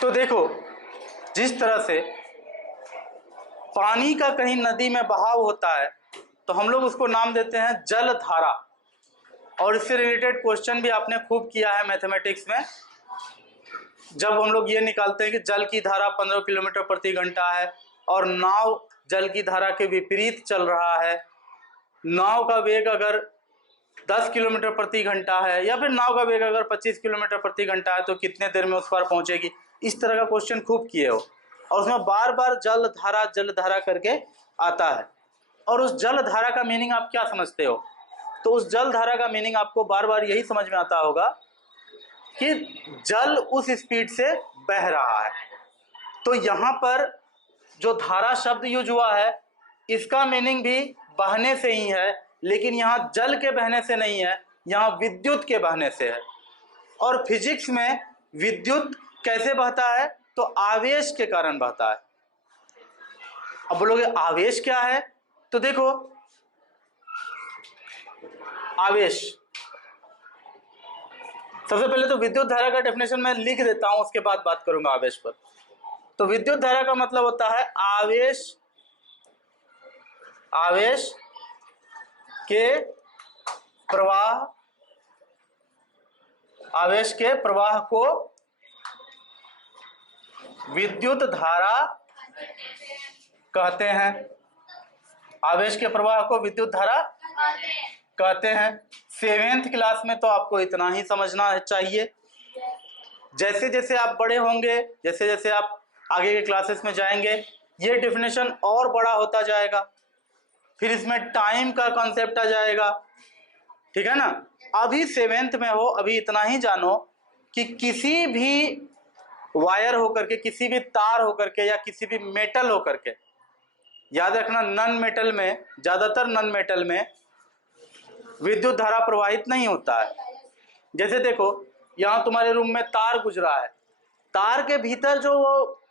तो देखो, जिस तरह से पानी का कहीं नदी में बहाव होता है तो हम लोग उसको नाम देते हैं जल धारा। और इससे रिलेटेड क्वेश्चन भी आपने खूब किया है मैथमेटिक्स में, जब हम लोग ये निकालते हैं कि जल की धारा 15 किलोमीटर प्रति घंटा है और नाव जल की धारा के विपरीत चल रहा है, नाव का वेग अगर 10 किलोमीटर प्रति घंटा है या फिर नाव का वेग अगर 25 किलोमीटर प्रति घंटा है तो कितने देर में उस पार पहुंचेगी। इस तरह का क्वेश्चन खूब किए हो और उसमें बार बार जल धारा करके आता है। और उस जल धारा का मीनिंग आप क्या समझते हो? तो उस जल धारा का मीनिंग आपको बार बार यही समझ में आता होगा कि जल उस स्पीड से बह रहा है। तो यहाँ पर जो धारा शब्द यूज हुआ है इसका मीनिंग भी बहने से ही है, लेकिन यहाँ जल के बहने से नहीं है, यहाँ विद्युत के बहने से है। और फिजिक्स में विद्युत कैसे बहता है? तो आवेश के कारण बहता है। अब बोलोगे आवेश क्या है? तो देखो, आवेश, सबसे पहले तो विद्युत धारा का डेफिनेशन मैं लिख देता हूं, उसके बाद बात करूंगा आवेश पर। तो विद्युत धारा का मतलब होता है आवेश के प्रवाह को विद्युत धारा कहते हैं। आवेश के प्रवाह को विद्युत धारा कहते हैं। 7th क्लास में तो आपको इतना ही समझना चाहिए। जैसे जैसे आप बड़े होंगे, जैसे जैसे आप आगे के क्लासेस में जाएंगे, ये डेफिनेशन और बड़ा होता जाएगा। फिर इसमें टाइम का कॉन्सेप्ट आ जाएगा, ठीक है ना। अभी 7th में हो, अभी इतना ही जानो कि किसी भी वायर होकर के, किसी भी तार होकर के या किसी भी मेटल होकर के, याद रखना नॉन मेटल में, ज्यादातर नॉन मेटल में विद्युत धारा प्रवाहित नहीं होता है। जैसे देखो, यहाँ तुम्हारे रूम में तार गुजरा है, तार के भीतर जो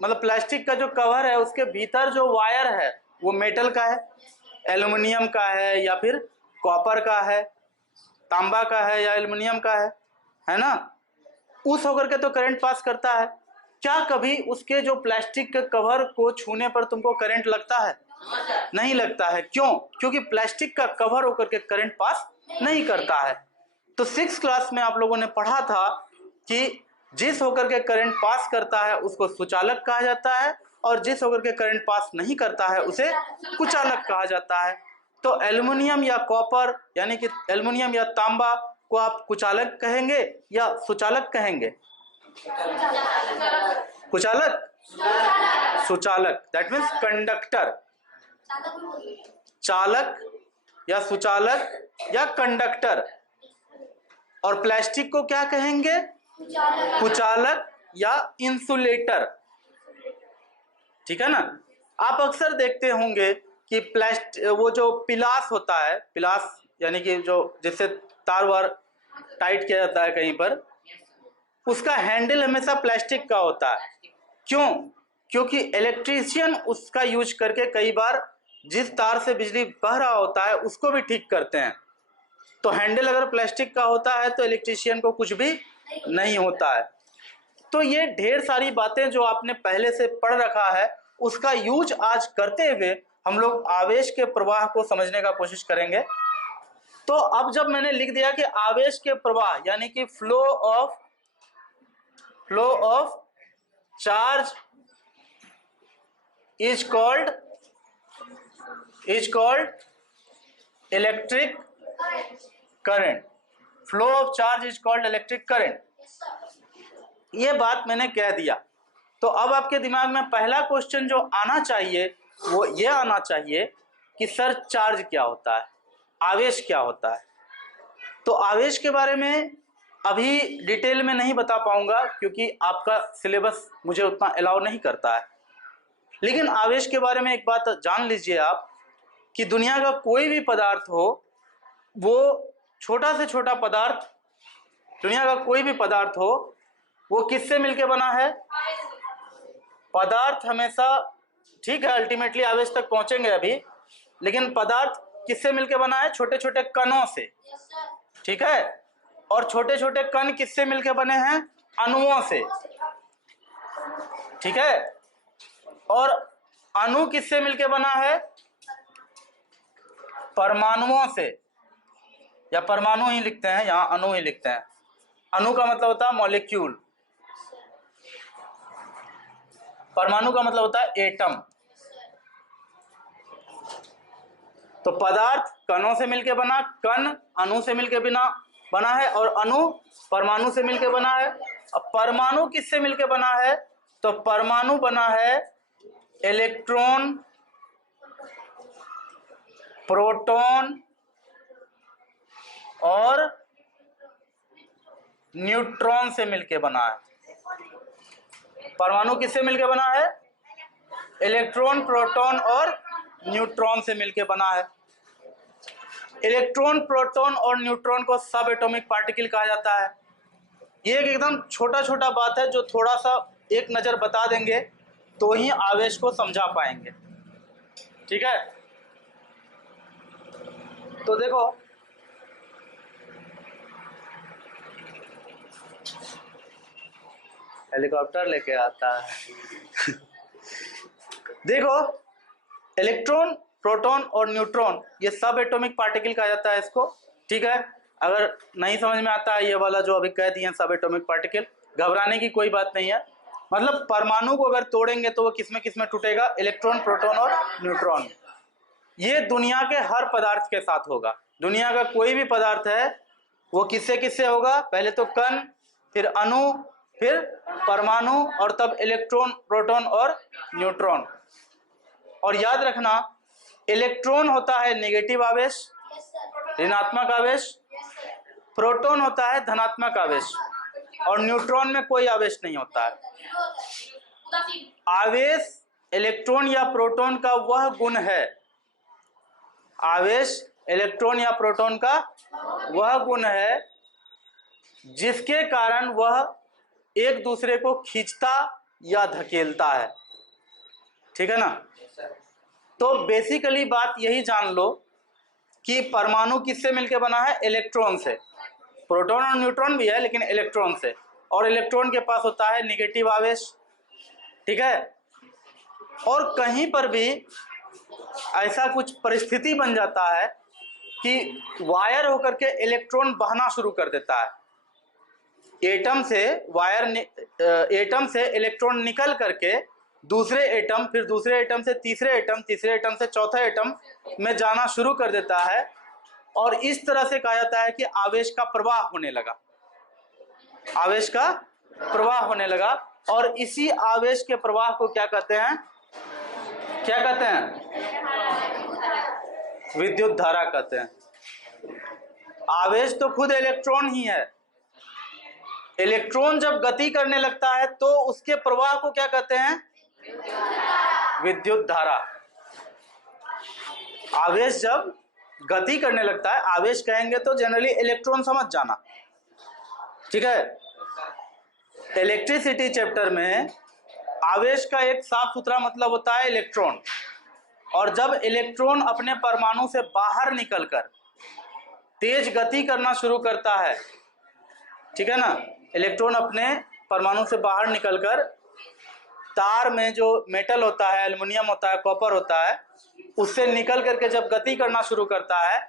मतलब प्लास्टिक का जो कवर है उसके भीतर जो वायर है वो मेटल का है, एल्युमिनियम का है या फिर कॉपर का है, तांबा का है या एल्युमिनियम का है ना। उस होकर के तो करंट पास करता है। क्या कभी उसके जो प्लास्टिक के कवर को छूने पर तुमको करंट लगता है? नहीं लगता है। क्यों? क्योंकि प्लास्टिक का कवर होकर के करंट पास नहीं करता है। तो 6th क्लास में आप लोगों ने पढ़ा था कि जिस होकर के करंट पास करता है उसको सुचालक कहा जाता है और जिस होकर के करंट पास नहीं करता है उसे कुचालक कहा जाता है। तो एल्युमिनियम या कॉपर यानी कि एल्युमिनियम या तांबा को आप कुचालक कहेंगे या सुचालक कहेंगे? कुचालक, सुचालक, दैट मीन्स कंडक्टर। चालक या सुचालक या कंडक्टर। और प्लास्टिक को क्या कहेंगे? कुचालक या इंसुलेटर, ठीक है ना। आप अक्सर देखते होंगे कि वो जो पिलास होता है, पिलास यानी कि जो जिससे तार वार टाइट किया जाता है कहीं पर, उसका हैंडल हमेशा प्लास्टिक का होता है। क्यों? क्योंकि इलेक्ट्रीशियन उसका यूज करके कई बार जिस तार से बिजली बह रहा होता है उसको भी ठीक करते हैं। तो हैंडल अगर प्लास्टिक का होता है तो इलेक्ट्रीशियन को कुछ भी नहीं होता है। तो ये ढेर सारी बातें जो आपने पहले से पढ़ रखा है उसका यूज आज करते हुए हम लोग आवेश के प्रवाह को समझने का कोशिश करेंगे। तो अब जब मैंने लिख दिया कि आवेश के प्रवाह यानी कि flow of charge is called electric current. Flow of charge is called electric current. ये बात मैंने कह दिया। तो अब आपके दिमाग में पहला क्वेश्चन जो आना चाहिए वो ये आना चाहिए कि सर चार्ज क्या होता है, आवेश क्या होता है। तो आवेश के बारे में अभी डिटेल में नहीं बता पाऊंगा क्योंकि आपका सिलेबस मुझे उतना अलाउ नहीं करता है। लेकिन आवेश के बारे में एक बात जान लीजिए आप कि दुनिया का कोई भी पदार्थ हो, वो छोटा से छोटा पदार्थ, दुनिया का कोई भी पदार्थ हो, वो किससे मिलके बना है? पदार्थ हमेशा, ठीक है, अल्टीमेटली आवेश तक पहुंचेंगे अभी, लेकिन पदार्थ किससे मिलके बना है? छोटे छोटे कणों से, ठीक है। और छोटे छोटे कण किससे मिलके बने हैं? अणुओं से। ठीक है। और अणु किससे मिलके बना है? परमाणुओं से, या परमाणु ही लिखते हैं, यहां अणु ही लिखते हैं। अणु का मतलब होता है मॉलिक्यूल, परमाणु का मतलब होता है एटम। तो पदार्थ कणों से मिलके बना, कण अणु से मिलके बना है, और अणु परमाणु से मिलके बना है। अब परमाणु किससे मिलके बना है? तो परमाणु बना है इलेक्ट्रॉन, प्रोटॉन और न्यूट्रॉन से मिलके बना है। परमाणु किससे मिलके बना है? इलेक्ट्रॉन, प्रोटॉन और न्यूट्रॉन से मिलके बना है। इलेक्ट्रॉन, प्रोटॉन और न्यूट्रॉन को सब एटॉमिक पार्टिकल कहा जाता है। ये एक एकदम छोटा छोटा बात है जो थोड़ा सा एक नजर बता देंगे तो ही आवेश को समझा पाएंगे, ठीक है। तो देखो, हेलीकॉप्टर लेके आता है देखो, इलेक्ट्रॉन, प्रोटॉन और न्यूट्रॉन ये सब एटॉमिक पार्टिकल कहा जाता है इसको, ठीक है। अगर नहीं समझ में आता है ये वाला जो अभी कह दिए सब एटॉमिक पार्टिकल, घबराने की कोई बात नहीं है। मतलब परमाणु को अगर तोड़ेंगे तो वो किसमें टूटेगा? इलेक्ट्रॉन, प्रोटॉन और न्यूट्रॉन। ये दुनिया के हर पदार्थ के साथ होगा। दुनिया का कोई भी पदार्थ है वो किससे किससे होगा? पहले तो कण, फिर अणु, फिर परमाणु, और तब इलेक्ट्रॉन, प्रोटॉन और न्यूट्रॉन। और याद रखना, इलेक्ट्रॉन होता है नेगेटिव आवेश, ऋणात्मक आवेश, प्रोटॉन होता है धनात्मक आवेश, और न्यूट्रॉन में कोई आवेश नहीं होता है। आवेश इलेक्ट्रॉन या प्रोटॉन का वह गुण है, आवेश इलेक्ट्रॉन या प्रोटॉन का वह गुण है जिसके कारण वह एक दूसरे को खींचता या धकेलता है, ठीक है ना। तो बेसिकली बात यही जान लो कि परमाणु किससे मिलके बना है? इलेक्ट्रॉन से। प्रोटॉन और न्यूट्रॉन भी है लेकिन इलेक्ट्रॉन से, और इलेक्ट्रॉन के पास होता है नेगेटिव आवेश, ठीक है। और कहीं पर भी ऐसा कुछ परिस्थिति बन जाता है कि वायर होकर के इलेक्ट्रॉन बहना शुरू कर देता है। एटम से इलेक्ट्रॉन निकल करके दूसरे एटम, फिर दूसरे एटम से तीसरे एटम, तीसरे एटम से चौथे एटम में जाना शुरू कर देता है, और इस तरह से कहा जाता है कि आवेश का प्रवाह होने लगा, आवेश का प्रवाह होने लगा। और इसी आवेश के प्रवाह को क्या कहते हैं? क्या कहते हैं? विद्युत धारा कहते हैं। आवेश तो खुद इलेक्ट्रॉन ही है। इलेक्ट्रॉन जब गति करने लगता है तो उसके प्रवाह को क्या कहते हैं? विद्युत धारा। आवेश जब गति करने लगता है, आवेश कहेंगे तो जनरली इलेक्ट्रॉन समझ जाना, ठीक है। इलेक्ट्रिसिटी चैप्टर में आवेश का एक साफ सुथरा मतलब होता है इलेक्ट्रॉन, और जब इलेक्ट्रॉन अपने परमाणु से बाहर निकलकर तेज गति करना शुरू करता है, ठीक है ना, इलेक्ट्रॉन अपने परमाणु से बाहर निकलकर तार में जो मेटल होता है, एल्युमिनियम होता है, कॉपर होता है, उससे निकल करके जब गति करना शुरू करता है,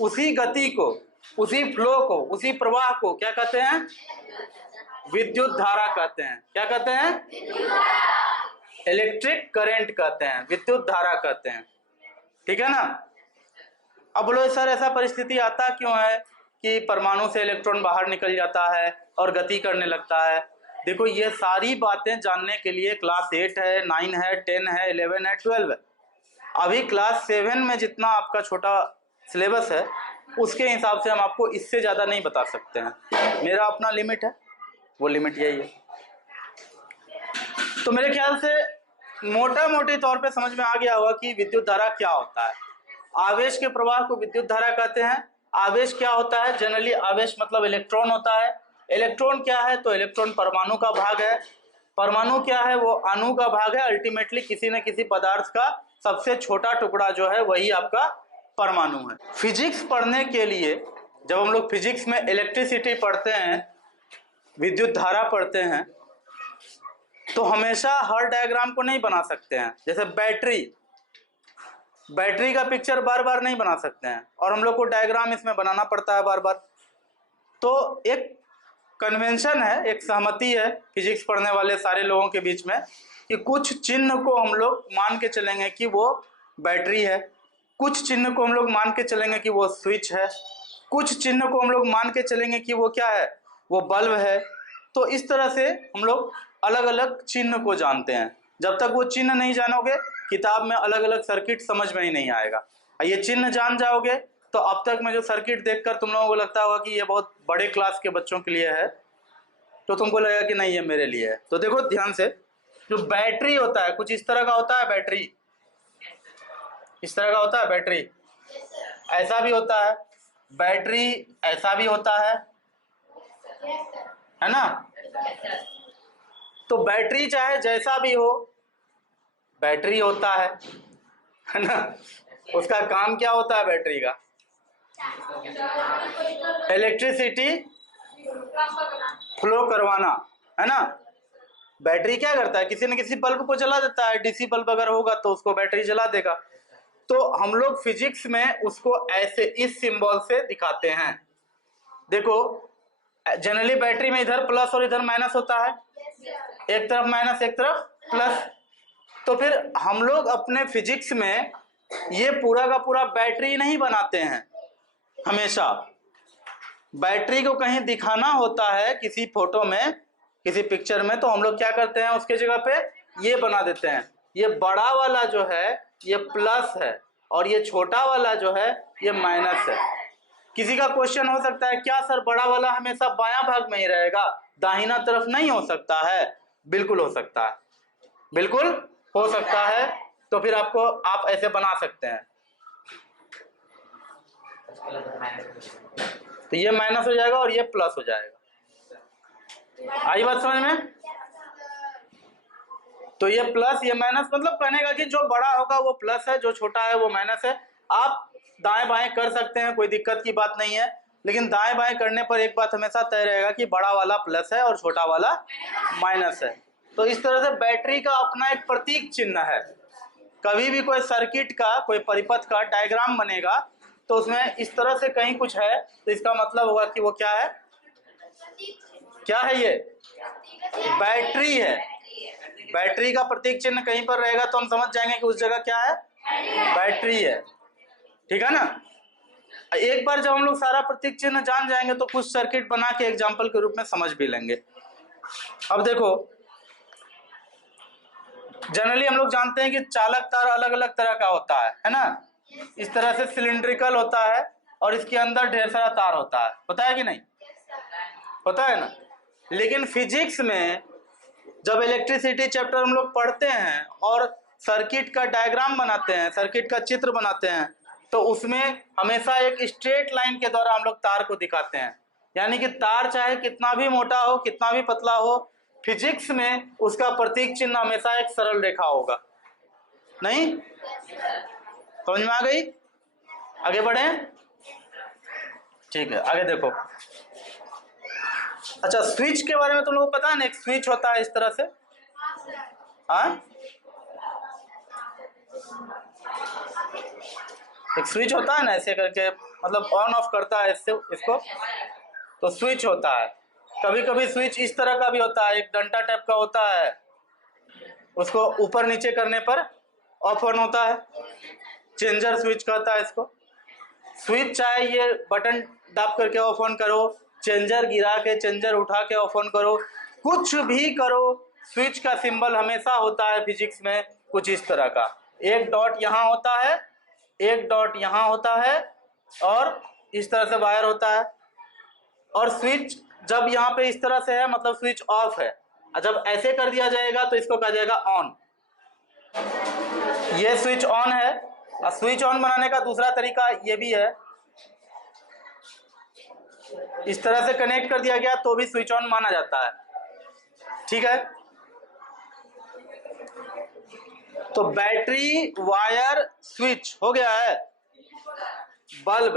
उसी गति को, उसी फ्लो को, उसी प्रवाह को क्या कहते हैं? विद्युत धारा कहते हैं। क्या कहते हैं? इलेक्ट्रिक करंट कहते हैं, विद्युत धारा कहते हैं, ठीक है ना। अब बोलो सर ऐसा परिस्थिति आता क्यों है कि परमाणु से इलेक्ट्रॉन बाहर निकल जाता है और गति करने लगता है? देखो, ये सारी बातें जानने के लिए क्लास 8 है, 9 है, 10 है, 11 है, 12 है। अभी क्लास 7 में जितना आपका छोटा सिलेबस है उसके हिसाब से हम आपको इससे ज़्यादा नहीं बता सकते हैं। मेरा अपना लिमिट है, वो लिमिट यही है। तो मेरे ख्याल से मोटा मोटी तौर पे समझ में आ गया होगा कि विद्युत धारा क्या होता है। आवेश के प्रवाह को विद्युत धारा कहते हैं। आवेश क्या होता है? जनरली आवेश मतलब इलेक्ट्रॉन होता है। इलेक्ट्रॉन क्या है? तो इलेक्ट्रॉन परमाणु का भाग है। परमाणु क्या है? वो अणु का भाग है। अल्टीमेटली किसी न किसी पदार्थ का सबसे छोटा टुकड़ा जो है वही आपका परमाणु है। फिजिक्स पढ़ने के लिए जब हम लोग फिजिक्स में इलेक्ट्रिसिटी पढ़ते हैं, विद्युत धारा पढ़ते हैं, तो हमेशा हर डायग्राम को नहीं बना सकते हैं। जैसे बैटरी का पिक्चर बार बार नहीं बना सकते हैं और हम लोग को डायग्राम इसमें बनाना पड़ता है बार बार। तो एक कन्वेंशन है, एक सहमति है फिजिक्स पढ़ने वाले सारे लोगों के बीच में कि कुछ चिन्ह को हम लोग मान के चलेंगे कि वो बैटरी है, कुछ चिन्ह को हम लोग मान के चलेंगे कि वो स्विच है, कुछ चिन्ह को हम लोग मान के चलेंगे कि वो क्या है, वो बल्ब है। तो इस तरह से हम लोग अलग अलग चिन्ह को जानते हैं। जब तक वो चिन्ह नहीं जानोगे किताब में अलग अलग सर्किट समझ में ही नहीं आएगा। ये चिन्ह जान जाओगे तो अब तक मैं जो सर्किट देखकर तुम लोगों को लगता होगा कि ये बहुत बड़े क्लास के बच्चों के लिए है, तो तुमको लगेगा कि नहीं ये मेरे लिए है। तो देखो ध्यान से, जो बैटरी होता है कुछ इस तरह का होता है, बैटरी इस तरह का होता है, बैटरी ऐसा भी होता है, बैटरी ऐसा भी होता है ना। तो बैटरी चाहे जैसा भी हो बैटरी होता है ना। उसका काम क्या होता है बैटरी का? इलेक्ट्रिसिटी फ्लो करवाना, है ना। बैटरी क्या करता है, किसी न किसी बल्ब को जला देता है, डीसी बल्ब अगर होगा तो उसको बैटरी जला देगा। तो हम लोग फिजिक्स में उसको ऐसे इस सिंबल से दिखाते हैं। देखो जनरली बैटरी में इधर प्लस और इधर माइनस होता है, एक तरफ माइनस एक तरफ प्लस। तो फिर हम लोग अपने फिजिक्स में ये पूरा का पूरा बैटरी नहीं बनाते हैं। हमेशा बैटरी को कहीं दिखाना होता है किसी फोटो में, किसी पिक्चर में, तो हम लोग क्या करते हैं उसके जगह पे ये बना देते हैं। ये बड़ा वाला जो है ये प्लस है और ये छोटा वाला जो है ये माइनस है। किसी का क्वेश्चन हो सकता है क्या सर बड़ा वाला हमेशा बायां भाग में ही रहेगा, दाहिना तरफ नहीं हो सकता है? बिल्कुल हो सकता है, बिल्कुल हो सकता है। तो फिर आप ऐसे बना सकते हैं। तो ये माइनस हो जाएगा और ये प्लस हो जाएगा। आई बात समझ में? तो ये प्लस ये माइनस, मतलब कहने का कि जो बड़ा होगा वो प्लस है, जो छोटा है वो माइनस है। आप दाएं बाएं कर सकते हैं, कोई दिक्कत की बात नहीं है, लेकिन दाएं बाएं करने पर एक बात हमेशा तय रहेगा कि बड़ा वाला प्लस है और छोटा वाला माइनस है। तो इस तरह से बैटरी का अपना एक प्रतीक चिन्ह है। कभी भी कोई सर्किट का, कोई परिपथ का डायग्राम बनेगा तो उसमें इस तरह से कहीं कुछ है तो इसका मतलब होगा कि वो क्या है, क्या है, ये बैटरी है। बैटरी का प्रतीक चिन्ह कहीं पर रहेगा तो हम समझ जाएंगे कि उस जगह क्या है, बैटरी है। ठीक है ना। एक बार जब हम लोग सारा प्रतीक चिन्ह जान जाएंगे तो कुछ सर्किट बना के एग्जाम्पल के रूप में समझ भी लेंगे। अब देखो जनरली हम लोग जानते हैं कि चालक तार अलग अलग तरह का होता है ना। इस तरह से सिलिंड्रिकल होता है और इसके अंदर ढेर सारा तार होता है कि नहीं, होता है ना। लेकिन फिजिक्स में जब इलेक्ट्रिसिटी चैप्टर हम लोग पढ़ते हैं और सर्किट का डायग्राम बनाते हैं, सर्किट का चित्र बनाते हैं, तो उसमें हमेशा एक स्ट्रेट लाइन के द्वारा हम लोग तार को दिखाते हैं। यानी कि तार चाहे कितना भी मोटा हो, कितना भी पतला हो, फिजिक्स में उसका प्रतीक चिन्ह हमेशा एक सरल रेखा होगा। नहीं समझ में आ गई? आगे बढ़े। ठीक है, आगे देखो। अच्छा, स्विच के बारे में तुम लोगों को पता है ना, एक स्विच होता है इस तरह से। हाँ, एक स्विच होता है ना ऐसे करके, मतलब ऑन ऑफ करता है इससे इसको, तो स्विच होता है। कभी कभी स्विच इस तरह का भी होता है, एक डंडा टाइप का होता है, उसको ऊपर नीचे करने पर ऑफ ऑन होता है, चेंजर स्विच कहता है इसको। स्विच चाहे ये बटन दाब करके ऑफ ऑन करो, चेंजर गिरा के चेंजर उठा के ऑफ ऑन करो, कुछ भी करो, स्विच का सिंबल हमेशा होता है फिजिक्स में कुछ इस तरह का। एक डॉट यहाँ होता है, एक डॉट यहाँ होता है और इस तरह से वायर होता है। और स्विच जब यहाँ पे इस तरह से है मतलब स्विच ऑफ है, और जब ऐसे कर दिया जाएगा तो इसको कहा जाएगा ऑन। ये स्विच ऑन है। और स्विच ऑन बनाने का दूसरा तरीका ये भी है, इस तरह से कनेक्ट कर दिया गया तो भी स्विच ऑन माना जाता है। ठीक है, तो बैटरी, वायर, स्विच हो गया है। बल्ब,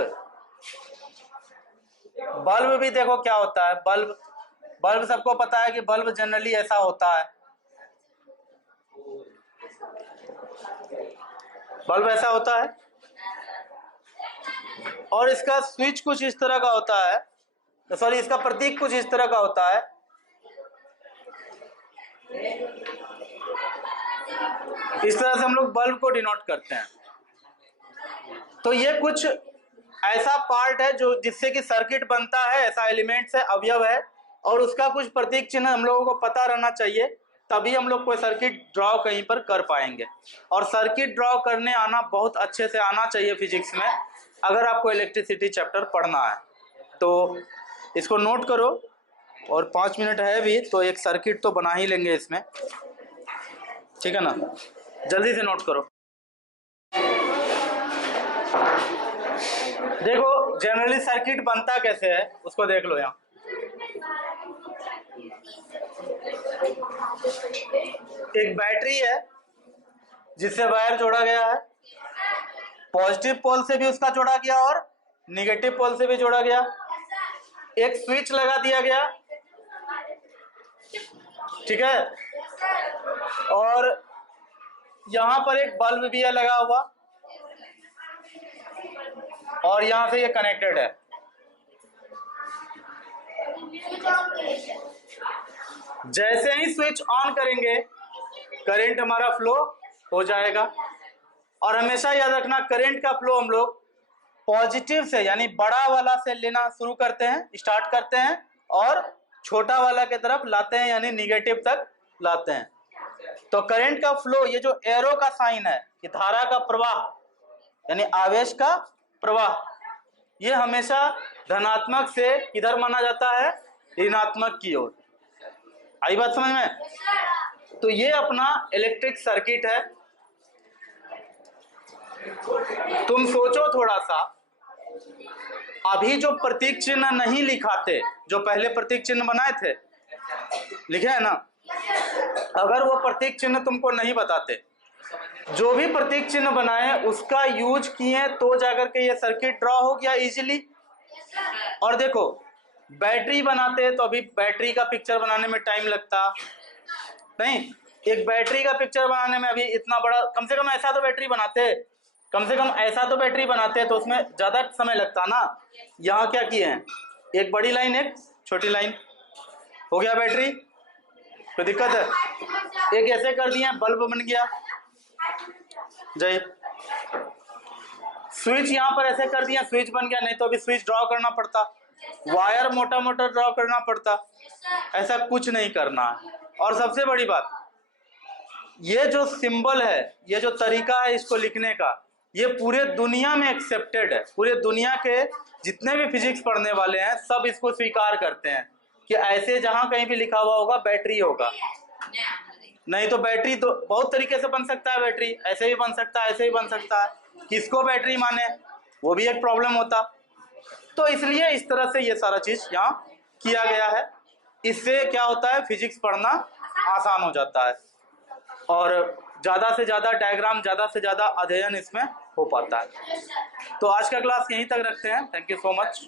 बल्ब भी देखो क्या होता है। बल्ब सबको पता है कि बल्ब जनरली ऐसा होता है, बल्ब ऐसा होता है और इसका स्विच कुछ इस तरह का होता है, सॉरी इसका प्रतीक कुछ इस तरह का होता है। इस तरह से हम लोग बल्ब को डिनोट करते हैं। तो ये कुछ ऐसा पार्ट है जो जिससे कि सर्किट बनता है, ऐसा एलिमेंट्स है, अवयव है, और उसका कुछ प्रतीक चिन्ह हम लोगों को पता रहना चाहिए, तभी हम लोग कोई सर्किट ड्रॉ कहीं पर कर पाएंगे। और सर्किट ड्रॉ करने आना बहुत अच्छे से आना चाहिए फिजिक्स में, अगर आपको इलेक्ट्रिसिटी चैप्टर पढ़ना है तो इसको नोट करो। और 5 मिनट है भी तो एक सर्किट तो बना ही लेंगे इसमें, ठीक है ना? जल्दी से नोट करो। देखो जनरली सर्किट बनता कैसे है उसको देख लो। यहाँ एक बैटरी है जिससे वायर जोड़ा गया है, पॉजिटिव पोल से भी उसका जोड़ा गया और निगेटिव पोल से भी जोड़ा गया। एक स्विच लगा दिया गया, ठीक है, और यहां पर एक बल्ब भी है लगा हुआ, और यहां से ये कनेक्टेड है। जैसे ही स्विच ऑन करेंगे करंट हमारा फ्लो हो जाएगा। और हमेशा याद रखना करंट का फ्लो हम लोग पॉजिटिव से यानी बड़ा वाला से लेना शुरू करते हैं, स्टार्ट करते हैं, और छोटा वाला की तरफ लाते हैं यानी निगेटिव तक लाते हैं। तो करंट का फ्लो, ये जो एरो का साइन है कि धारा का प्रवाह यानी आवेश का प्रवाह, ये हमेशा धनात्मक से किधर माना जाता है, ऋणात्मक की ओर। आई बात समझ में? तो ये अपना इलेक्ट्रिक सर्किट है। तुम सोचो थोड़ा सा, अभी जो प्रतीक चिन्ह नहीं लिखाते, जो पहले प्रतीक चिन्ह बनाए थे, लिखे है ना, अगर वो प्रतीक चिन्ह तुमको नहीं बताते, जो भी प्रतीक चिन्ह बनाए उसका यूज किए तो जाकर के ये सर्किट ड्रॉ हो गया इजीली। और देखो बैटरी बनाते तो अभी बैटरी का पिक्चर बनाने में टाइम लगता नहीं, एक बैटरी का पिक्चर बनाने में अभी इतना बड़ा, कम से कम ऐसा तो बैटरी बनाते, कम से कम ऐसा तो बैटरी बनाते तो उसमें ज्यादा समय लगता ना। यहाँ क्या किए हैं, एक बड़ी लाइन एक छोटी लाइन, हो गया बैटरी, कोई दिक्कत है? एक ऐसे कर दिए बल्ब बन गया। जय स्विच यहाँ पर ऐसे कर दिया, स्विच बन गया, नहीं तो अभी स्विच ड्रॉ करना पड़ता, वायर मोटा मोटा ड्रॉ करना पड़ता, ऐसा कुछ नहीं करना है। और सबसे बड़ी बात, ये जो सिंबल है, ये जो तरीका है इसको लिखने का, ये पूरे दुनिया में एक्सेप्टेड है। पूरे दुनिया के जितने भी फिजिक्स पढ़ने वाले हैं सब इसको स्वीकार करते हैं कि ऐसे जहां कहीं भी लिखा हुआ होगा बैटरी होगा। नहीं तो बैटरी तो बहुत तरीके से बन सकता है, बैटरी ऐसे भी बन सकता है, ऐसे भी बन सकता है, किसको बैटरी माने वो भी एक प्रॉब्लम होता। तो इसलिए इस तरह से ये सारा चीज यहाँ किया गया है। इससे क्या होता है, फिजिक्स पढ़ना आसान हो जाता है और ज्यादा से ज्यादा डायग्राम, ज्यादा से ज्यादा अध्ययन इसमें हो पाता है। तो आज का क्लास यहीं तक रखते हैं। Thank you so much.